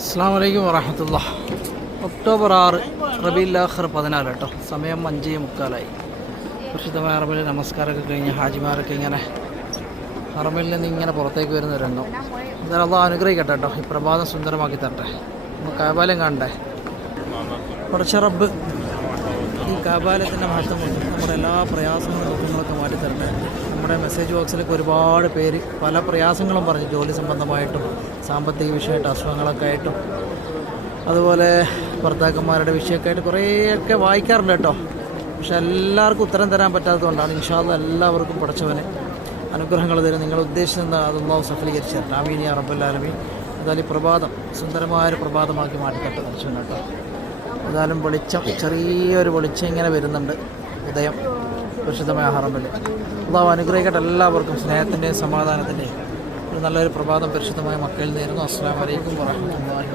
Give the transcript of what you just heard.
അസ്സാം വലൈക്കും വറഹമത്തുള്ള ഒക്ടോബർ ആറ് റബീലാഖർ പതിനാല് കേട്ടോ സമയം അഞ്ചേ മുക്കാലായി. പ്രസിദ്ധമായ അറബിൽ നമസ്കാരമൊക്കെ കഴിഞ്ഞ് ഹാജിമാരൊക്കെ ഇങ്ങനെ അറബിൽ നിന്ന് ഇങ്ങനെ പുറത്തേക്ക് വരുന്ന രംഗം എന്നാലും അള്ളാഹ് അനുഗ്രഹിക്കട്ടെ കേട്ടോ ഈ പ്രഭാതം സുന്ദരമാക്കി തരട്ടെ. നമുക്ക് കാണണ്ടേ? കുറച്ച് റബ്ബ് ഈ കാബാലത്തിന്റെ മഹത്വം കൊണ്ട് നമ്മുടെ എല്ലാ പ്രയാസങ്ങളും ദുഃഖങ്ങളൊക്കെ മാറ്റി തരട്ടെ നമ്മുടെ മെസ്സേജ് ബോക്സിലൊക്കെ ഒരുപാട് പേര് പല പ്രയാസങ്ങളും പറഞ്ഞു ജോലി സംബന്ധമായിട്ടും സാമ്പത്തിക വിഷയമായിട്ട് അസുഖങ്ങളൊക്കെ ആയിട്ടും അതുപോലെ ഭർത്താക്കന്മാരുടെ വിഷയമൊക്കെ ആയിട്ട് കുറേയൊക്കെ വായിക്കാറുണ്ട് കേട്ടോ. പക്ഷെ എല്ലാവർക്കും ഉത്തരം തരാൻ പറ്റാത്തതുകൊണ്ടാണ് ഇൻഷാല്ല എല്ലാവർക്കും പഠിച്ചവനെ അനുഗ്രഹങ്ങൾ തരും നിങ്ങൾ ഉദ്ദേശിച്ചത് എന്താ? അതൊന്നും സഫലീകരിച്ചു തരണം ആമീൻ യാ റബ്ബുല്ലാലമീൻ എന്തായാലും പ്രഭാതം സുന്ദരമായൊരു പ്രഭാതമാക്കി മാറ്റിക്കട്ടെ കേട്ടോ. ഏതായാലും വെളിച്ചം ചെറിയൊരു വെളിച്ചം ഇങ്ങനെ വരുന്നുണ്ട്. ഉദയം പരിശുദ്ധമായ ഹറമിൽ അള്ളാഹു അനുഗ്രഹിക്കട്ടെ എല്ലാവർക്കും സ്നേഹത്തിന്റെയും സമാധാനത്തിന്റെയും ഒരു നല്ലൊരു പ്രഭാതം പരിശുദ്ധമായ മക്കളിൽ നേരുന്നു. അസ്സാം വലൈക്കും വാഹമത്തല്ലാഹി